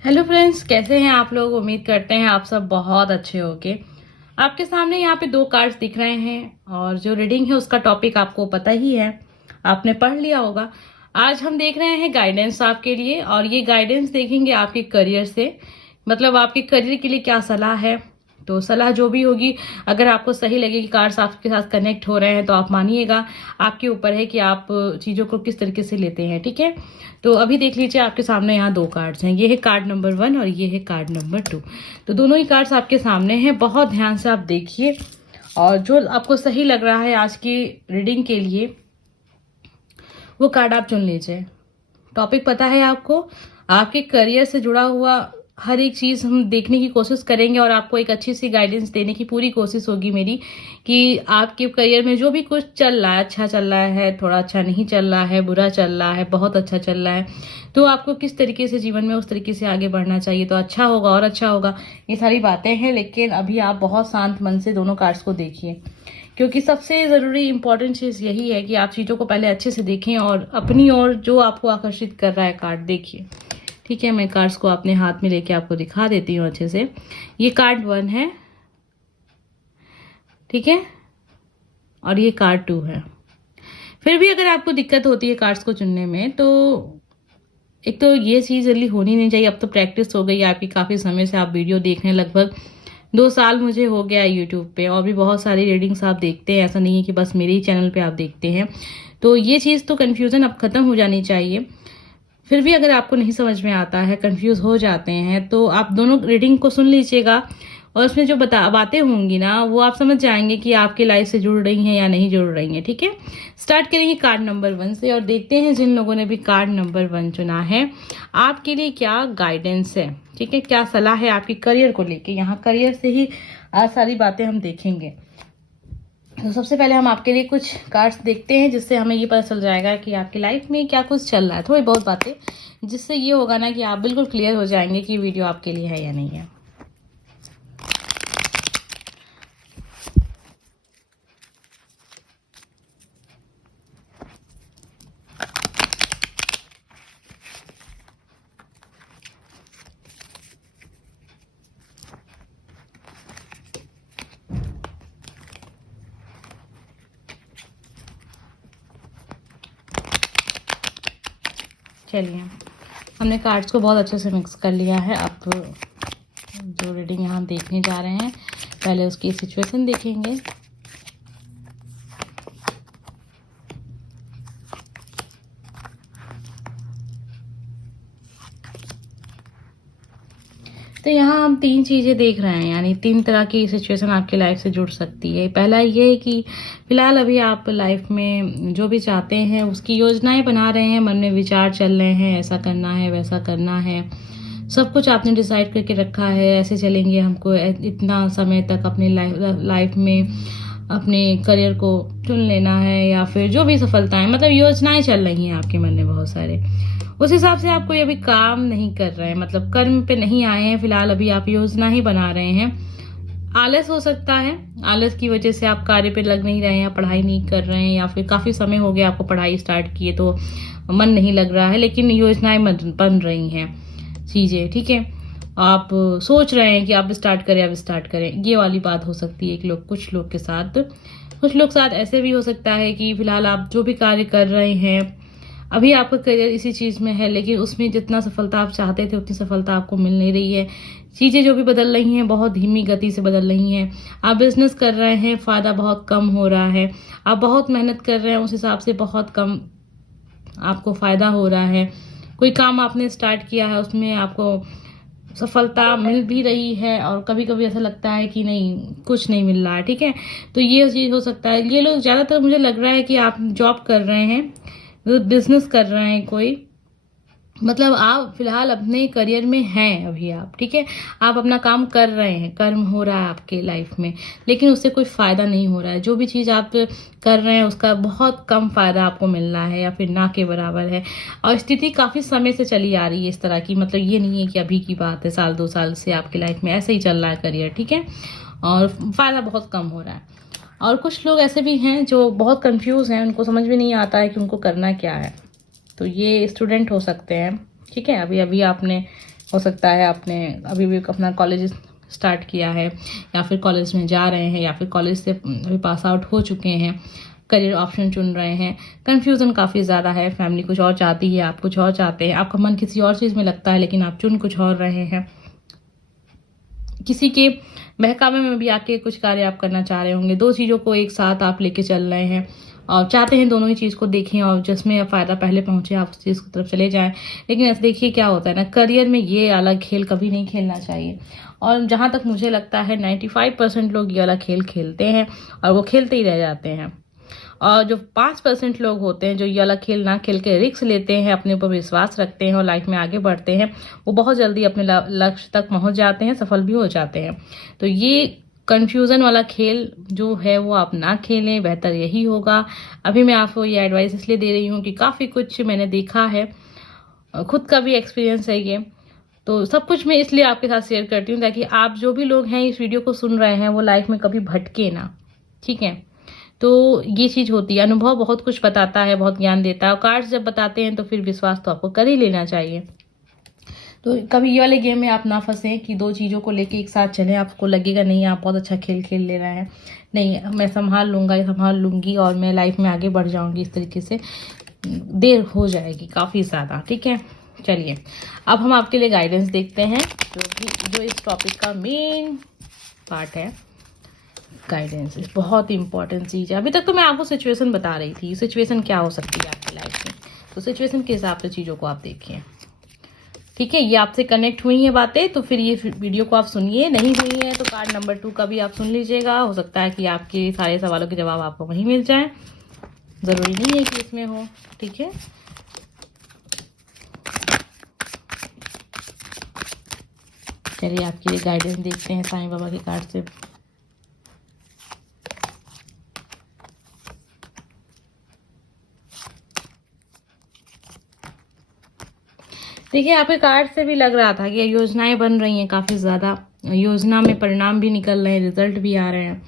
Hello friends, कैसे हैं आप लोग। उम्मीद करते हैं आप सब बहुत अच्छे होंगे। आपके सामने यहाँ पे दो कार्ड्स दिख रहे हैं और जो रीडिंग है उसका टॉपिक आपको पता ही है, आपने पढ़ लिया होगा। आज हम देख रहे हैं गाइडेंस आपके लिए, और ये गाइडेंस देखेंगे आपके करियर से, मतलब आपके करियर के लिए क्या सलाह है। तो सलाह जो भी होगी, अगर आपको सही लगे कि कार्ड्स आपके साथ कनेक्ट हो रहे हैं तो आप मानिएगा, आपके ऊपर है कि आप चीज़ों को किस तरीके से लेते हैं। ठीक है, तो अभी देख लीजिए आपके सामने यहाँ दो कार्ड्स हैं। ये है कार्ड नंबर 1 और ये है कार्ड नंबर 2। तो दोनों ही कार्ड्स आपके सामने हैं, बहुत ध्यान से आप देखिए और जो आपको सही लग रहा है आज की रीडिंग के लिए वो कार्ड आप चुन लीजिए। टॉपिक पता है आपको, आपके करियर से जुड़ा हुआ हर एक चीज़ हम देखने की कोशिश करेंगे और आपको एक अच्छी सी गाइडेंस देने की पूरी कोशिश होगी मेरी, कि आपके करियर में जो भी कुछ चल रहा है, अच्छा चल रहा है, थोड़ा अच्छा नहीं चल रहा है, बुरा चल रहा है, बहुत अच्छा चल रहा है, तो आपको किस तरीके से जीवन में उस तरीके से आगे बढ़ना चाहिए, तो अच्छा होगा और अच्छा होगा। ये सारी बातें हैं, लेकिन अभी आप बहुत शांत मन से दोनों कार्ड्स को देखिए, क्योंकि सबसे ज़रूरी इंपॉर्टेंट चीज़ यही है कि आप चीज़ों को पहले अच्छे से देखें और अपनी ओर जो आपको आकर्षित कर रहा है कार्ड देखिए। ठीक है, मैं कार्ड्स को अपने हाथ में लेके आपको दिखा देती हूँ अच्छे से। ये कार्ड 1 है, ठीक है, और ये कार्ड 2 है। फिर भी अगर आपको दिक्कत होती है कार्ड्स को चुनने में, तो एक तो ये चीज़ जल्दी होनी नहीं चाहिए। अब तो प्रैक्टिस हो गई है आपकी, काफ़ी समय से आप वीडियो देख रहे हैं, लगभग 2 साल मुझे हो गया है यूट्यूब पे, और भी बहुत सारी रीडिंग्स आप देखते हैं, ऐसा नहीं है कि बस मेरे ही चैनल पे आप देखते हैं। तो ये चीज़ तो कन्फ्यूज़न अब ख़त्म हो जानी चाहिए। फिर भी अगर आपको नहीं समझ में आता है, कंफ्यूज हो जाते हैं, तो आप दोनों रीडिंग को सुन लीजिएगा और उसमें जो बातें होंगी ना, वो आप समझ जाएंगे कि आपके लाइफ से जुड़ रही हैं या नहीं जुड़ रही हैं। ठीक है, स्टार्ट करेंगे कार्ड नंबर 1 से और देखते हैं जिन लोगों ने भी कार्ड नंबर 1 चुना है आपके लिए क्या गाइडेंस है। ठीक है, क्या सलाह है आपकी करियर को लेके। यहाँ करियर से ही आज सारी बातें हम देखेंगे। तो सबसे पहले हम आपके लिए कुछ कार्ड्स देखते हैं, जिससे हमें ये पता चल जाएगा कि आपकी लाइफ में क्या कुछ चल रहा है, थोड़ी बहुत बातें, जिससे ये होगा ना कि आप बिल्कुल क्लियर हो जाएंगे कि वीडियो आपके लिए है या नहीं है। चलिए, हमने कार्ड्स को बहुत अच्छे से मिक्स कर लिया है। अब जो रीडिंग यहाँ हम देखने जा रहे हैं, पहले उसकी सिचुएशन देखेंगे। तो यहाँ हम 3 चीज़ें देख रहे हैं, यानी 3 तरह की सिचुएशन आपकी लाइफ से जुड़ सकती है। पहला ये है कि फिलहाल अभी आप लाइफ में जो भी चाहते हैं उसकी योजनाएं बना रहे हैं, मन में विचार चल रहे हैं, ऐसा करना है, वैसा करना है, सब कुछ आपने डिसाइड करके रखा है, ऐसे चलेंगे, हमको इतना समय तक अपने लाइफ में अपने करियर को चुन लेना है, या फिर जो भी सफलताएं, मतलब योजनाएं चल रही हैं आपके मन में बहुत सारे। उस हिसाब से आप कोई अभी काम नहीं कर रहे हैं, मतलब कर्म पे नहीं आए हैं फिलहाल, अभी आप योजना ही बना रहे हैं। आलस हो सकता है, आलस की वजह से आप कार्य पे लग नहीं रहे हैं, पढ़ाई नहीं कर रहे हैं, या फिर काफ़ी समय हो गया आपको पढ़ाई स्टार्ट किए तो मन नहीं लग रहा है, लेकिन योजनाएं बन रही हैं चीज़ें। ठीक है, आप सोच रहे हैं कि आप स्टार्ट करें, आप स्टार्ट करें, ये वाली बात हो सकती है कुछ लोग के साथ। कुछ लोग साथ ऐसे भी हो सकता है कि फिलहाल आप जो भी कार्य कर रहे हैं, अभी आपका करियर इसी चीज़ में है, लेकिन उसमें जितना सफलता आप चाहते थे उतनी सफलता आपको मिल नहीं रही है। चीज़ें जो भी बदल रही हैं बहुत धीमी गति से बदल रही हैं। आप बिजनेस कर रहे हैं, फ़ायदा बहुत कम हो रहा है। आप बहुत मेहनत कर रहे हैं, उस हिसाब से बहुत कम आपको फ़ायदा हो रहा है। कोई काम आपने स्टार्ट किया है, उसमें आपको सफलता मिल भी रही है और कभी कभी ऐसा लगता है कि नहीं, कुछ नहीं मिल रहा है। ठीक है, तो ये चीज़ हो सकता है। ये लोग ज़्यादातर, मुझे लग रहा है कि आप जॉब कर रहे हैं, बिजनेस कर रहे हैं कोई, मतलब आप फिलहाल अपने करियर में हैं अभी आप। ठीक है, आप अपना काम कर रहे हैं, कर्म हो रहा है आपके लाइफ में, लेकिन उससे कोई फ़ायदा नहीं हो रहा है। जो भी चीज़ आप कर रहे हैं उसका बहुत कम फ़ायदा आपको मिल रहा है, या फिर ना के बराबर है। और स्थिति काफ़ी समय से चली आ रही है इस तरह की, मतलब ये नहीं है कि अभी की बात है, साल 2 साल से आपकी लाइफ में ऐसे ही चल रहा है करियर। ठीक है, और फ़ायदा बहुत कम हो रहा है। और कुछ लोग ऐसे भी हैं जो बहुत कंफ्यूज हैं, उनको समझ में नहीं आता है कि उनको करना क्या है। तो ये स्टूडेंट हो सकते हैं। ठीक है, अभी अभी आपने हो सकता है आपने अभी भी अपना कॉलेज स्टार्ट किया है, या फिर कॉलेज में जा रहे हैं, या फिर कॉलेज से अभी पास आउट हो चुके हैं, करियर ऑप्शन चुन रहे हैं। कन्फ्यूज़न काफ़ी ज़्यादा है, फैमिली कुछ और चाहती है, आप कुछ और चाहते हैं, आपका मन किसी और चीज़ में लगता है लेकिन आप चुन कुछ और रहे हैं। किसी के बहकावे में भी आके कुछ कार्य आप करना चाह रहे होंगे। दो चीज़ों को एक साथ आप लेके चल रहे हैं और चाहते हैं दोनों ही चीज़ को देखें, और जिसमें फ़ायदा पहले पहुंचे आप उस चीज़ की तरफ चले जाएं। लेकिन ऐसे देखिए क्या होता है ना, करियर में ये अलग खेल कभी नहीं खेलना चाहिए। और जहाँ तक मुझे लगता है 95% लोग ये वाला खेल खेलते हैं और वो खेलते ही रह जाते हैं। और जो 5% लोग होते हैं जो ये वाला खेल ना खेल के रिस्क लेते हैं, अपने ऊपर विश्वास रखते हैं और लाइफ में आगे बढ़ते हैं, वो बहुत जल्दी अपने लक्ष्य तक पहुंच जाते हैं, सफल भी हो जाते हैं। तो ये कन्फ्यूज़न वाला खेल जो है वो आप ना खेलें, बेहतर यही होगा। अभी मैं आपको ये एडवाइस इसलिए दे रही हूँ कि काफ़ी कुछ मैंने देखा है, खुद का भी एक्सपीरियंस है ये, तो सब कुछ मैं इसलिए आपके साथ शेयर करती हूँ ताकि आप जो भी लोग हैं इस वीडियो को सुन रहे हैं वो लाइफ में कभी भटके ना, ठीक है। तो ये चीज़ होती है, अनुभव बहुत कुछ बताता है, बहुत ज्ञान देता है, और कार्ड्स जब बताते हैं तो फिर विश्वास तो आपको कर ही लेना चाहिए। तो कभी ये वाले गेम में आप ना फंसें कि दो चीज़ों को लेके एक साथ चलें, आपको लगेगा नहीं आप बहुत अच्छा खेल खेल ले रहे हैं, नहीं मैं संभाल लूँगा या संभाल लूँगी और मैं लाइफ में आगे बढ़ जाऊँगी, इस तरीके से देर हो जाएगी काफ़ी ज़्यादा, ठीक है। चलिए अब हम आपके लिए गाइडेंस देखते हैं, जो इस टॉपिक का मेन पार्ट है। गाइडेंस बहुत इंपॉर्टेंट चीज़ है। अभी तक तो मैं आपको सिचुएशन बता रही थी, सिचुएशन क्या हो सकती है आपकी लाइफ में, तो सिचुएशन के हिसाब से चीज़ों को आप देखिए, ठीक है। ये आपसे कनेक्ट हुई हैं बातें तो फिर ये वीडियो को आप सुनिए, नहीं हुई है तो कार्ड नंबर 2 का भी आप सुन लीजिएगा। हो सकता है कि आपके सारे सवालों के जवाब आपको वहीं मिल जाए, ज़रूरी नहीं है कि इसमें हो, ठीक है। चलिए आपके लिए गाइडेंस देखते हैं साईं बाबा के कार्ड से। देखिए आपके कार्ड से भी लग रहा था कि योजनाएं बन रही हैं काफ़ी ज़्यादा, योजना में परिणाम भी निकल रहे हैं, रिजल्ट भी आ रहे हैं।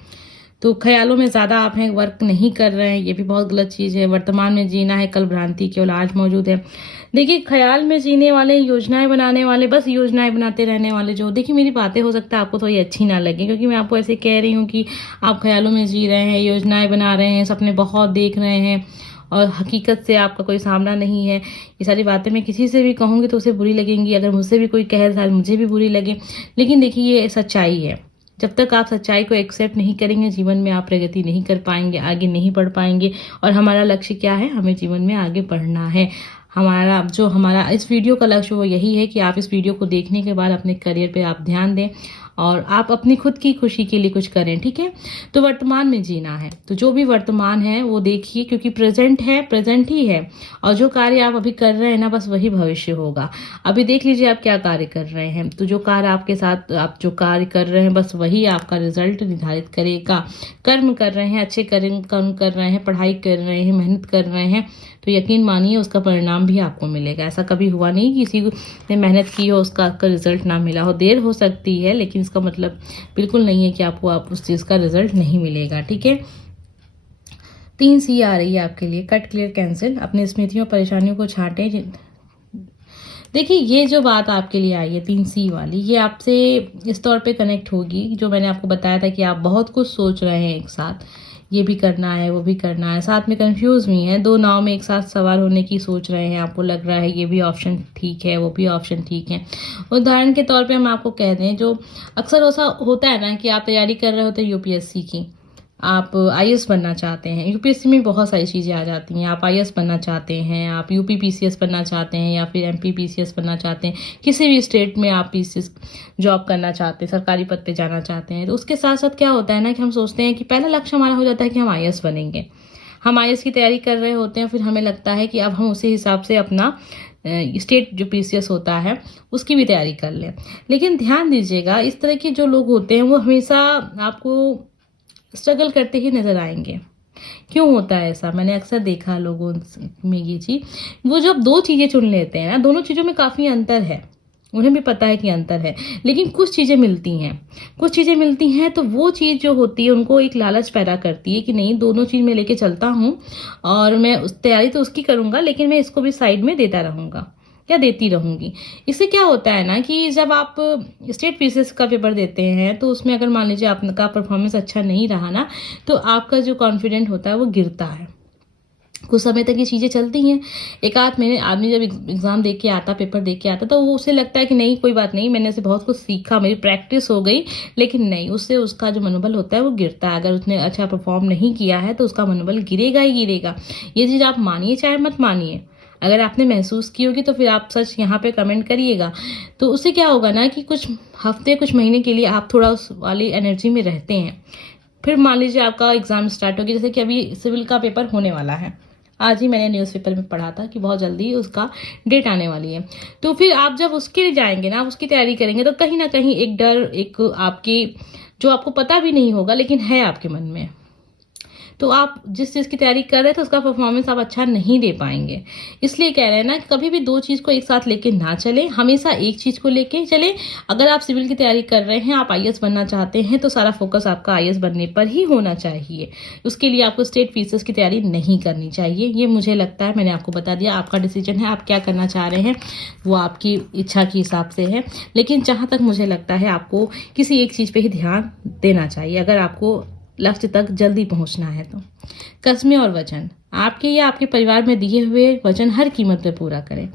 तो ख्यालों में ज़्यादा आप हैं, वर्क नहीं कर रहे हैं, ये भी बहुत गलत चीज़ है। वर्तमान में जीना है, कल भ्रांति केवल आज मौजूद है। देखिए ख्याल में जीने वाले, योजनाएं बनाने वाले, बस योजनाएं बनाते रहने वाले, जो देखिए मेरी बातें हो सकता है आपको थोड़ी अच्छी ना लगे, क्योंकि मैं आपको ऐसे कह रही हूँ कि आप ख्यालों में जी रहे हैं, योजनाएं बना रहे हैं, सपने बहुत देख रहे हैं और हकीकत से आपका कोई सामना नहीं है। ये सारी बातें मैं किसी से भी कहूँगी तो उसे बुरी लगेंगी, अगर मुझसे भी कोई कहे शायद मुझे भी बुरी लगे, लेकिन देखिए ये सच्चाई है। जब तक आप सच्चाई को एक्सेप्ट नहीं करेंगे, जीवन में आप प्रगति नहीं कर पाएंगे, आगे नहीं बढ़ पाएंगे। और हमारा लक्ष्य क्या है, हमें जीवन में आगे बढ़ना है। हमारा इस वीडियो का लक्ष्य वो यही है कि आप इस वीडियो को देखने के बाद अपने करियर पे आप ध्यान दें और आप अपनी खुद की खुशी के लिए कुछ करें, ठीक है। तो वर्तमान में जीना है, तो जो भी वर्तमान है वो देखिए, क्योंकि प्रेजेंट है, प्रेजेंट ही है, और जो कार्य आप अभी कर रहे हैं ना, बस वही भविष्य होगा। अभी देख लीजिए आप क्या कार्य कर रहे हैं, तो जो कार्य आपके साथ आप जो कार्य कर रहे हैं बस वही आपका रिजल्ट निर्धारित करेगा। कर्म कर रहे हैं, अच्छे कर्म कर रहे हैं, पढ़ाई कर रहे हैं, मेहनत कर रहे हैं, तो यकीन मानिए उसका परिणाम भी आपको मिलेगा। ऐसा कभी हुआ नहीं किसी ने मेहनत की हो उसका रिजल्ट ना मिला हो। देर हो सकती है लेकिन इसका मतलब बिल्कुल नहीं है कि आप उस चीज़ का रिजल्ट नहीं मिलेगा, ठीक है। 3 C आ रही है आपके लिए, कट, क्लियर, कैंसिल। अपनी स्मृतियों परेशानियों को छांटें। देखिए ये जो बात आपके लिए आई है 3 C वाली, ये आपसे इस तौर पे कनेक्ट होगी, जो मैंने आपको बताया था कि आप बहुत कुछ सोच रहे हैं एक साथ, ये भी करना है वो भी करना है, साथ में कंफ्यूज भी हैं, 2 नाव में एक साथ सवार होने की सोच रहे हैं। आपको लग रहा है ये भी ऑप्शन ठीक है, वो भी ऑप्शन ठीक है। उदाहरण के तौर पे हम आपको कह दें, जो अक्सर ऐसा होता है ना कि आप तैयारी कर रहे होते हैं यूपीएससी की, आप आईएएस बनना चाहते हैं, यूपीएससी में बहुत सारी चीज़ें आ जाती हैं, आप आईएएस बनना चाहते हैं, आप यूपी पीसीएस बनना चाहते हैं, या फिर एमपी पीसीएस बनना चाहते हैं, किसी भी स्टेट में आप पीसीएस जॉब करना चाहते हैं, सरकारी पद पे जाना चाहते हैं। तो उसके साथ साथ क्या होता है ना कि हम सोचते हैं कि पहला लक्ष्य हमारा हो जाता है कि हम आईएएस बनेंगे, हम आईएएस की तैयारी कर रहे होते हैं, फिर हमें लगता है कि अब हम उसी हिसाब से अपना स्टेट जो पीसीएस होता है उसकी भी तैयारी कर लें। लेकिन ध्यान दीजिएगा, इस तरह के जो लोग होते हैं वो हमेशा आपको स्ट्रगल करते ही नजर आएंगे। क्यों होता है ऐसा, मैंने अक्सर देखा लोगों में ये चीज, वो जब 2 चीजें चुन लेते हैं ना, दोनों चीजों में काफी अंतर है, उन्हें भी पता है कि अंतर है, लेकिन कुछ चीजें मिलती हैं तो वो चीज जो होती है उनको एक लालच पैदा करती है कि नहीं दोनों चीज मैं लेके चलता हूँ और मैं उस तैयारी तो उसकी करूंगा लेकिन मैं इसको भी साइड में देता रहूंगा। या देती रहूँगी। इससे क्या होता है ना कि जब आप स्टेट पीसीएस का पेपर देते हैं तो उसमें अगर मान लीजिए आपका परफॉर्मेंस अच्छा नहीं रहा ना, तो आपका जो कॉन्फिडेंट होता है वो गिरता है। कुछ समय तक ये चीज़ें चलती हैं। एक आध महीने आदमी जब एग्ज़ाम दे के आता, पेपर दे के आता, तो वो उसे लगता है कि नहीं कोई बात नहीं, मैंने इससे बहुत कुछ सीखा, मेरी प्रैक्टिस हो गई। लेकिन नहीं, उससे उसका जो मनोबल होता है वो गिरता है। अगर उसने अच्छा परफॉर्म नहीं किया है तो उसका मनोबल गिरेगा ही गिरेगा। ये चीज़ आप मानिए चाहे मत मानिए। अगर आपने महसूस की होगी तो फिर आप सच यहाँ पे कमेंट करिएगा। तो उससे क्या होगा ना कि कुछ हफ्ते, कुछ महीने के लिए आप थोड़ा उस वाली एनर्जी में रहते हैं। फिर मान लीजिए आपका एग्ज़ाम स्टार्ट हो गया, जैसे कि अभी सिविल का पेपर होने वाला है। आज ही मैंने न्यूज़पेपर में पढ़ा था कि बहुत जल्दी उसका डेट आने वाली है। तो फिर आप जब उसके लिए जाएँगे ना, उसकी तैयारी करेंगे, तो कहीं न कहीं एक डर, एक आपकी जो आपको पता भी नहीं होगा लेकिन है आपके मन में। तो आप जिस चीज़ की तैयारी कर रहे थे उसका परफॉर्मेंस आप अच्छा नहीं दे पाएँगे। इसलिए कह रहे हैं ना कि कभी भी 2 चीज़ को एक साथ लेके ना चलें, हमेशा एक चीज़ को लेके चलें। अगर आप सिविल की तैयारी कर रहे हैं, आप आईएएस बनना चाहते हैं, तो सारा फोकस आपका आईएएस बनने पर ही होना चाहिए। उसके लिए आपको स्टेट पीसीएस की तैयारी नहीं करनी चाहिए। ये मुझे लगता है, मैंने आपको बता दिया, आपका डिसीजन है, आप क्या करना चाह रहे हैं, वो आपकी इच्छा के हिसाब से है। लेकिन जहाँ तक मुझे लगता है आपको किसी एक चीज़ पे ही ध्यान देना चाहिए, अगर आपको लक्ष्य तक जल्दी पहुंचना है तो। कस्में और वचन, आपके या आपके परिवार में दिए हुए वचन हर कीमत पे पूरा करें।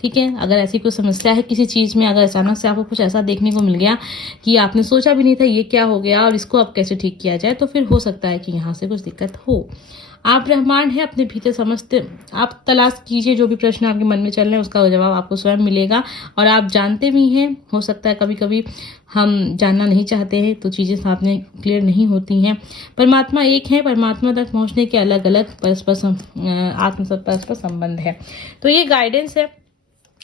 ठीक है, अगर ऐसी कोई समस्या है किसी चीज़ में, अगर अचानक से आपको कुछ ऐसा देखने को मिल गया कि आपने सोचा भी नहीं था ये क्या हो गया और इसको अब कैसे ठीक किया जाए, तो फिर हो सकता है कि यहाँ से कुछ दिक्कत हो। आप ब्रह्मांड है, अपने भीतर समझते, आप तलाश कीजिए जो भी प्रश्न आपके मन में चल रहे हैं उसका जवाब आपको स्वयं मिलेगा। और आप जानते भी हैं, हो सकता है कभी कभी हम जानना नहीं चाहते हैं तो चीज़ें सामने क्लियर नहीं होती हैं। परमात्मा एक है, परमात्मा तक पहुँचने के अलग अलग परस्पर परस्पर संबंध है। तो ये गाइडेंस है,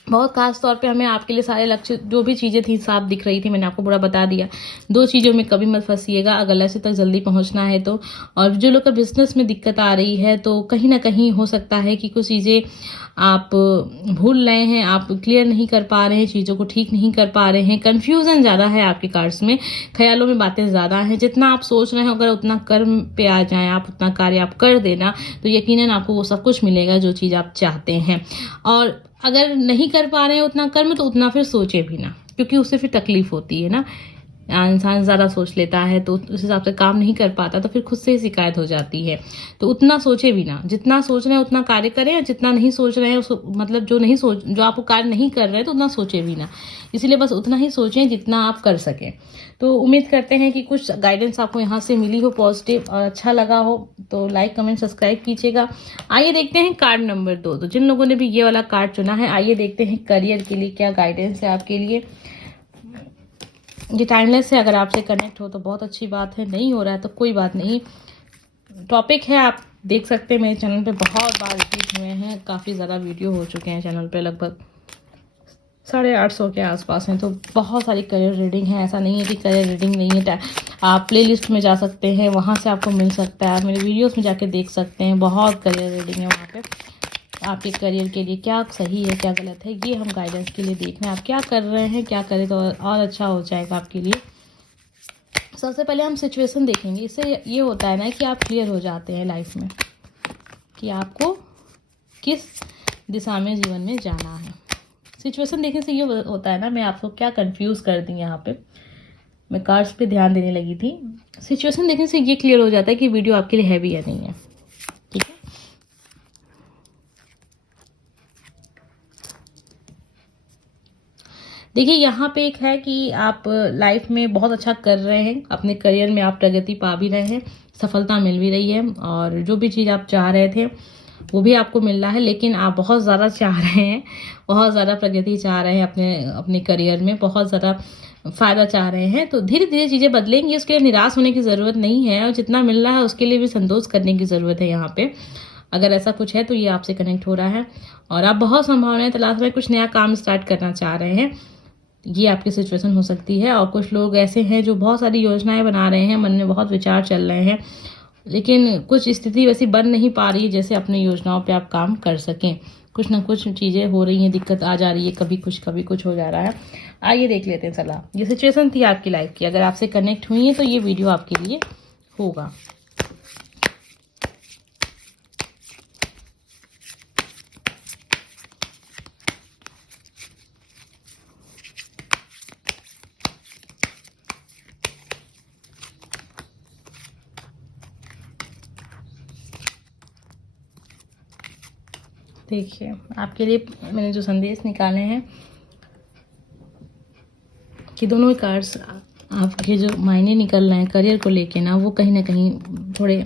बहुत खास तौर पे हमें आपके लिए सारे लक्ष्य जो भी चीज़ें थी साफ दिख रही थी, मैंने आपको पूरा बता दिया। 2 चीज़ों में कभी मत फंसिएगा अगर लक्ष्य तक जल्दी पहुंचना है तो। और जो लोग का बिजनेस में दिक्कत आ रही है तो कहीं ना कहीं हो सकता है कि कुछ चीज़ें आप भूल रहे हैं, आप क्लियर नहीं कर पा रहे हैं, चीज़ों को ठीक नहीं कर पा रहे हैं, कन्फ्यूज़न ज़्यादा है आपके कार्ड्स में, ख्यालों में बातें ज़्यादा हैं। जितना आप सोच रहे हैं अगर उतना कर्म पे आ जाएं, आप उतना कार्य आप कर देना, तो यकीनन आपको वो सब कुछ मिलेगा जो चीज़ आप चाहते हैं। और अगर नहीं कर पा रहे हैं उतना कर्म, तो उतना फिर सोचे भी ना, क्योंकि उससे फिर तकलीफ होती है ना। इंसान ज़्यादा सोच लेता है तो उस हिसाब से काम नहीं कर पाता, तो फिर खुद से ही शिकायत हो जाती है। तो उतना सोचे भी ना, जितना सोच रहे हैं उतना कार्य करें, और जितना नहीं सोच रहे हैं मतलब जो आपको कार्य नहीं कर रहे हैं तो उतना सोचे भी ना। इसीलिए बस उतना ही सोचें जितना आप कर सकें। तो उम्मीद करते हैं कि कुछ गाइडेंस आपको यहाँ से मिली हो पॉजिटिव, और अच्छा लगा हो तो लाइक कमेंट सब्सक्राइब कीजिएगा। आइए देखते हैं कार्ड नंबर 2। तो जिन लोगों ने भी ये वाला कार्ड चुना है, आइए देखते हैं करियर के लिए क्या गाइडेंस है आपके लिए। ये टाइमलेस है, अगर आपसे कनेक्ट हो तो बहुत अच्छी बात है, नहीं हो रहा है तो कोई बात नहीं। टॉपिक है, आप देख सकते हैं मेरे चैनल पे बहुत बार रिपीट हुए हैं, काफ़ी ज़्यादा वीडियो हो चुके हैं चैनल पे, लगभग 850 के आसपास हैं। तो बहुत सारी करियर रीडिंग है, ऐसा नहीं है कि करियर रीडिंग नहीं है। आप प्लेलिस्ट में जा सकते हैं, वहाँ से आपको मिल सकता है, आप मेरे वीडियोस में जाके देख सकते हैं, बहुत करियर रीडिंग है वहाँ पे। आपके करियर के लिए क्या सही है क्या गलत है, ये हम गाइडेंस के लिए देख रहे हैं। आप क्या कर रहे हैं, क्या करें तो और अच्छा हो जाएगा आपके लिए। सबसे पहले हम सिचुएशन देखेंगे। इससे ये होता है ना कि आप क्लियर हो जाते हैं लाइफ में कि आपको किस दिशा में जीवन में जाना है। सिचुएशन देखने से ये होता है ना, मैं आपको क्या कंफ्यूज कर दी यहाँ पे, मैं कार्ड्स पे ध्यान देने लगी थी। सिचुएशन देखने से ये क्लियर हो जाता है कि वीडियो आपके लिए हैवी या नहीं है। ठीक है, देखिए यहाँ पे एक है कि आप लाइफ में बहुत अच्छा कर रहे हैं, अपने करियर में आप प्रगति पा भी रहे हैं, सफलता मिल भी रही है, और जो भी चीज़ आप चाह रहे थे वो भी आपको मिल रहा है। लेकिन आप बहुत ज़्यादा चाह रहे हैं, बहुत ज़्यादा प्रगति चाह रहे हैं अपने करियर में, बहुत ज़्यादा फ़ायदा चाह रहे हैं। तो धीरे धीरे चीज़ें बदलेंगी, उसके लिए निराश होने की ज़रूरत नहीं है, और जितना मिल रहा है उसके लिए भी संतोष करने की ज़रूरत है यहाँ पे। अगर ऐसा कुछ है तो ये आपसे कनेक्ट हो रहा है, और आप बहुत संभावनाएं तलाश में कुछ नया काम स्टार्ट करना चाह रहे हैं, ये आपकी सिचुएशन हो सकती है। और कुछ लोग ऐसे हैं जो बहुत सारी योजनाएं बना रहे हैं, मन में बहुत विचार चल रहे हैं, लेकिन कुछ स्थिति वैसी बन नहीं पा रही है जैसे अपनी योजनाओं पे आप काम कर सकें। कुछ ना कुछ चीज़ें हो रही हैं, दिक्कत आ जा रही है, कभी कुछ हो जा रहा है। आइए देख लेते हैं सलाह। ये सिचुएशन थी आपकी लाइफ की, अगर आपसे कनेक्ट हुई है तो ये वीडियो आपके लिए होगा। देखिए आपके लिए मैंने जो संदेश निकाले हैं कि दोनों ही कार्ड्स आपके जो मायने निकल रहे हैं करियर को लेके ना, वो कहीं ना कहीं थोड़े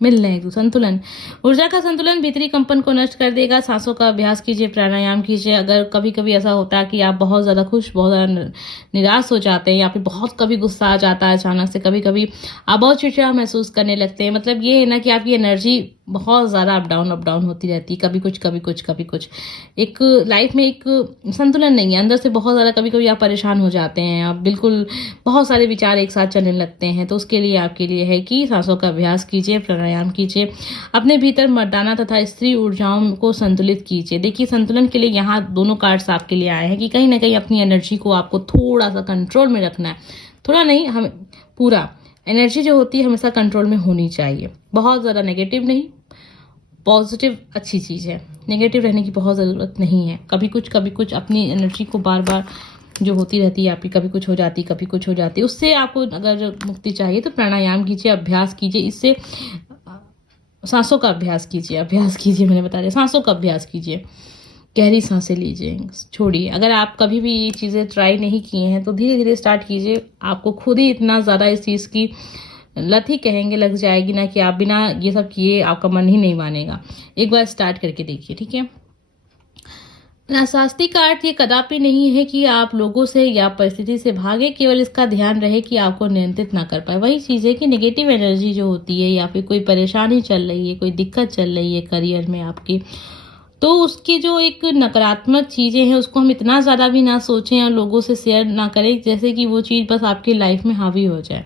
मिल रहे हैं। संतुलन, ऊर्जा का संतुलन भीतरी कंपन को नष्ट कर देगा। सांसों का अभ्यास कीजिए, प्राणायाम कीजिए। अगर कभी कभी ऐसा होता है कि आप बहुत ज़्यादा खुश, बहुत ज़्यादा निराश हो जाते हैं, या फिर बहुत कभी गुस्सा आ जाता है अचानक से, कभी कभी आप बहुत चिड़चिड़ा महसूस करने लगते हैं, मतलब ये है ना कि आपकी एनर्जी बहुत ज़्यादा अप डाउन होती रहती है, कभी कुछ कभी कुछ कभी कुछ। एक लाइफ में एक संतुलन नहीं है, अंदर से बहुत ज़्यादा कभी कभी आप परेशान हो जाते हैं, आप बिल्कुल बहुत सारे विचार एक साथ चलने लगते हैं। तो उसके लिए आपके लिए है कि सांसों का अभ्यास कीजिए, प्राणायाम कीजिए, अपने भीतर मर्दाना तथा स्त्री ऊर्जाओं को संतुलित कीजिए। देखिए संतुलन के लिए यहाँ दोनों कार्ड्स आपके लिए आए हैं कि कहीं ना कहीं अपनी एनर्जी को आपको थोड़ा सा कंट्रोल में रखना है। थोड़ा नहीं, हमें पूरा एनर्जी जो होती है हमेशा कंट्रोल में होनी चाहिए। बहुत ज़्यादा नेगेटिव नहीं, पॉजिटिव अच्छी चीज़ है, नेगेटिव रहने की बहुत ज़रूरत नहीं है। कभी कुछ अपनी एनर्जी को बार बार जो होती रहती है आपकी, कभी कुछ हो जाती, कभी कुछ हो जाती, उससे आपको अगर मुक्ति चाहिए तो प्राणायाम कीजिए, अभ्यास कीजिए। इससे सांसों का अभ्यास कीजिए, मैंने बता दिया, सांसों का अभ्यास कीजिए, गहरी सांसें लीजिए, छोड़िए। अगर आप कभी भी ये चीज़ें ट्राई नहीं किए हैं तो धीरे धीरे स्टार्ट कीजिए। आपको खुद ही इतना ज़्यादा इस चीज़ की लत ही कहेंगे लग जाएगी ना कि आप बिना ये सब किए आपका मन ही नहीं मानेगा। एक बार स्टार्ट करके देखिए, ठीक है। नाशास्ती का अर्थ ये कदापि नहीं है कि आप लोगों से या परिस्थिति से भागे, केवल इसका ध्यान रहे कि आपको नियंत्रित ना कर पाए। वही चीज़ है कि नेगेटिव एनर्जी जो होती है, या फिर कोई परेशानी चल रही है, कोई दिक्कत चल रही है करियर में आपकी, तो उसकी जो एक नकारात्मक चीज़ें हैं उसको हम इतना ज़्यादा भी ना सोचें और लोगों से शेयर ना करें जैसे कि वो चीज़ बस आपकी लाइफ में हावी हो जाए।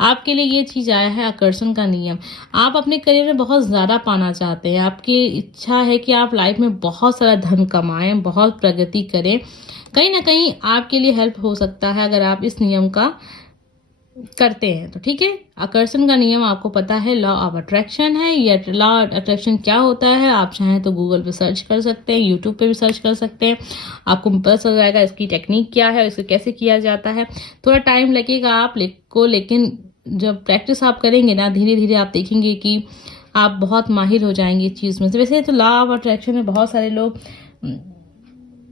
आपके लिए ये चीज़ आया है आकर्षण का नियम। आप अपने करियर में बहुत ज़्यादा पाना चाहते हैं, आपकी इच्छा है कि आप लाइफ में बहुत सारा धन कमाएं, बहुत प्रगति करें। कहीं ना कहीं आपके लिए हेल्प हो सकता है अगर आप इस नियम का करते हैं तो, ठीक है। आकर्षण का नियम आपको पता है, लॉ ऑफ अट्रैक्शन है। ये लॉ ऑफ अट्रैक्शन क्या होता है, आप चाहें तो गूगल पे सर्च कर सकते हैं, यूट्यूब पे भी सर्च कर सकते हैं, आपको पता चल जाएगा इसकी टेक्निक क्या है, इसे कैसे किया जाता है। थोड़ा टाइम लगेगा आपको, लेकिन जब प्रैक्टिस आप करेंगे ना, धीरे धीरे आप देखेंगे कि आप बहुत माहिर हो जाएंगे इस चीज़ में से। वैसे तो लॉ ऑफ अट्रैक्शन में बहुत सारे लोग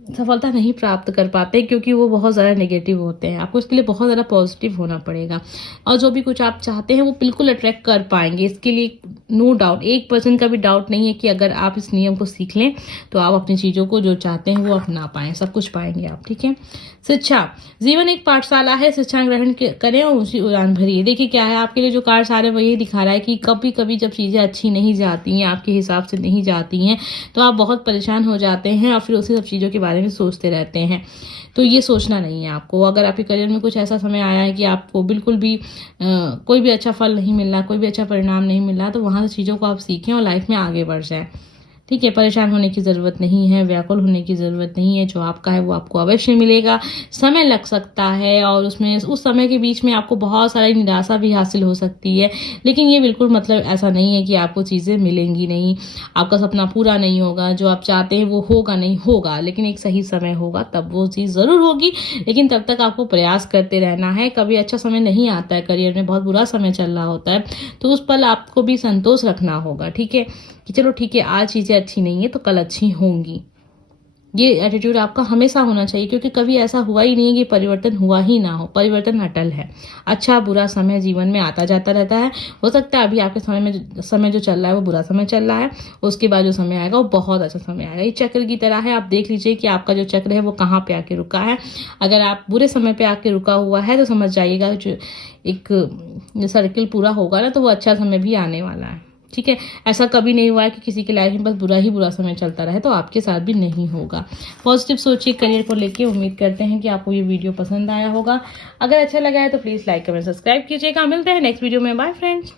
सफलता नहीं प्राप्त कर पाते क्योंकि वो बहुत ज़्यादा नेगेटिव होते हैं। आपको इसके लिए बहुत ज़्यादा पॉजिटिव होना पड़ेगा और जो भी कुछ आप चाहते हैं वो बिल्कुल अट्रैक्ट कर पाएंगे। इसके लिए नो डाउट, 1% का भी डाउट नहीं है कि अगर आप इस नियम को सीख लें तो आप अपनी चीज़ों को जो चाहते हैं वो अपना पाएँ, सब कुछ पाएंगे आप, ठीक है। शिक्षा, जीवन एक पाठशाला है, शिक्षा ग्रहण करें और उसी उड़ान भरिए। देखिए क्या है आपके लिए जो कार्ड्स आ रहे हैं वो ये दिखा रहा है कि कभी कभी जब चीज़ें अच्छी नहीं जाती हैं, आपके हिसाब से नहीं जाती हैं, तो आप बहुत परेशान हो जाते हैं और फिर उसी सब चीज़ों के बारे में सोचते रहते हैं। तो ये सोचना नहीं है आपको। अगर आपके करियर में कुछ ऐसा समय आया है कि आपको बिल्कुल भी कोई भी अच्छा फल नहीं मिल रहा, कोई भी अच्छा परिणाम नहीं मिल रहा, तो वहाँ से चीज़ों को आप सीखें और लाइफ में आगे बढ़ जाए, ठीक है। परेशान होने की ज़रूरत नहीं है, व्याकुल होने की ज़रूरत नहीं है। जो आपका है वो आपको अवश्य मिलेगा। समय लग सकता है और उसमें उस समय के बीच में आपको बहुत सारी निराशा भी हासिल हो सकती है, लेकिन ये बिल्कुल मतलब ऐसा नहीं है कि आपको चीज़ें मिलेंगी नहीं, आपका सपना पूरा नहीं होगा, जो आप चाहते हैं वो होगा नहीं, होगा, लेकिन एक सही समय होगा तब वो चीज़ ज़रूर होगी। लेकिन तब तक आपको प्रयास करते रहना है। कभी अच्छा समय नहीं आता है, करियर में बहुत बुरा समय चल रहा होता है, तो उस पल आपको भी संतोष रखना होगा, ठीक है, कि चलो ठीक है आज चीज़ें अच्छी नहीं है तो कल अच्छी होंगी। ये एटीट्यूड आपका हमेशा होना चाहिए क्योंकि कभी ऐसा हुआ ही नहीं है कि परिवर्तन हुआ ही ना हो। परिवर्तन अटल है। अच्छा बुरा समय जीवन में आता जाता रहता है। हो सकता है अभी आपके समय जो चल रहा है वो बुरा समय चल रहा है, उसके बाद जो समय आएगा वो बहुत अच्छा समय आएगा। ये चक्र की तरह है। आप देख लीजिए कि आपका जो चक्र है वो कहाँ पे आके रुका है। अगर आप बुरे समय पे आके रुका हुआ है तो समझ जाइएगा जो एक सर्किल पूरा होगा ना तो वो अच्छा समय भी आने वाला है, ठीक है। ऐसा कभी नहीं हुआ है कि किसी की लाइफ में बस बुरा ही बुरा समय चलता रहे, तो आपके साथ भी नहीं होगा। पॉजिटिव सोचिए करियर को लेके। उम्मीद करते हैं कि आपको ये वीडियो पसंद आया होगा। अगर अच्छा लगा है तो प्लीज़ लाइक कमेंट सब्सक्राइब कीजिएगा। मिलते हैं नेक्स्ट वीडियो में। Bye friends.